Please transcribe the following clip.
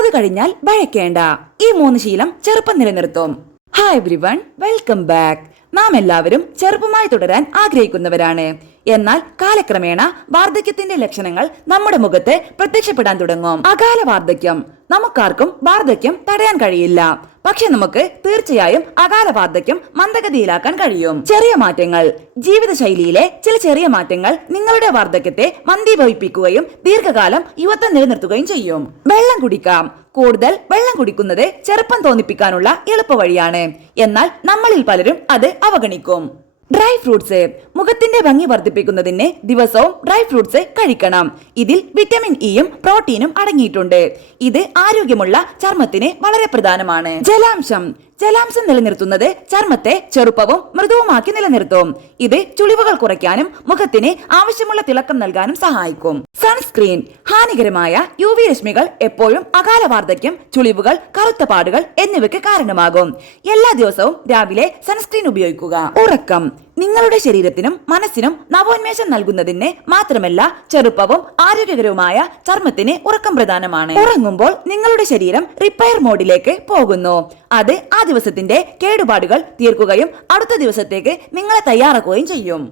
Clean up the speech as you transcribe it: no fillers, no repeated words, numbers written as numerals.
30 കഴിഞ്ഞാൽ ഭയക്കേണ്ട. ഈ 3 ശീലം ചെറുപ്പം നിലനിർത്തും. Hi everyone, welcome back. നാം എല്ലാവരും ചെറുപ്പമായി തുടരാൻ ആഗ്രഹിക്കുന്നവരാണ്. എന്നാൽ കാലക്രമേണ വാർദ്ധക്യത്തിന്റെ ലക്ഷണങ്ങൾ നമ്മുടെ മുഖത്ത് പ്രത്യക്ഷപ്പെടാൻ തുടങ്ങും. അകാല വാർദ്ധക്യം. നമുക്കാർക്കും വാർദ്ധക്യം തടയാൻ കഴിയില്ല. പക്ഷെ നമുക്ക് തീർച്ചയായും അകാല വാർദ്ധക്യം മന്ദഗതിയിലാക്കാൻ കഴിയും. ചെറിയ മാറ്റങ്ങൾ. ജീവിതശൈലിയിലെ ചില ചെറിയ മാറ്റങ്ങൾ നിങ്ങളുടെ വാർദ്ധക്യത്തെ മന്ദീഭവിപ്പിക്കുകയും ദീർഘകാലം യുവത്വം നിലനിർത്തുകയും ചെയ്യും. വെള്ളം കുടിക്കാം. കൂടുതൽ വെള്ളം കുടിക്കുന്നത് ചെറുപ്പം തോന്നിപ്പിക്കാനുള്ള എളുപ്പവഴിയാണ്. എന്നാൽ നമ്മളിൽ പലരും അത് അവഗണിക്കും. Dry fruits. മുഖത്തിന്റെ ഭംഗി വർദ്ധിപ്പിക്കുന്നതിന് ദിവസവും ഡ്രൈ ഫ്രൂട്ട്സ് കഴിക്കണം. ഇതിൽ വിറ്റമിൻ ഇയും പ്രോട്ടീനും അടങ്ങിയിട്ടുണ്ട്. ഇത് ആരോഗ്യമുള്ള ചർമ്മത്തിന് വളരെ പ്രധാനമാണ്. ജലാംശം നിലനിർത്തുന്നത് ചർമ്മത്തെ ചെറുപ്പവും മൃദുവുമാക്കി നിലനിർത്തും. ഇത് ചുളിവുകൾ കുറയ്ക്കാനും മുഖത്തിന് ആവശ്യമുള്ള തിളക്കം നൽകാനും സഹായിക്കും. സൺസ്ക്രീൻ. ഹാനികരമായ UV രശ്മികൾ എപ്പോഴും അകാല വാർദ്ധക്യം, ചുളിവുകൾ, കറുത്ത പാടുകൾ എന്നിവയ്ക്ക് കാരണമാകും. എല്ലാ ദിവസവും രാവിലെ സൺസ്ക്രീൻ ഉപയോഗിക്കുക. ഉറക്കം. നിങ്ങളുടെ ശരീരത്തിനും മനസ്സിനും നവോന്മേഷം നൽകുന്നതിന് മാത്രമല്ല, ചെറുപ്പവും ആരോഗ്യകരവുമായ ചർമ്മത്തിന് ഉറക്കം പ്രധാനമാണ്. ഉറങ്ങുമ്പോൾ നിങ്ങളുടെ ശരീരം റിപ്പയർ മോഡിലേക്ക് പോകുന്നു. അത് ആ ദിവസത്തിന്റെ കേടുപാടുകൾ തീർക്കുകയും അടുത്ത ദിവസത്തേക്ക് നിങ്ങളെ തയ്യാറാക്കുകയും ചെയ്യും.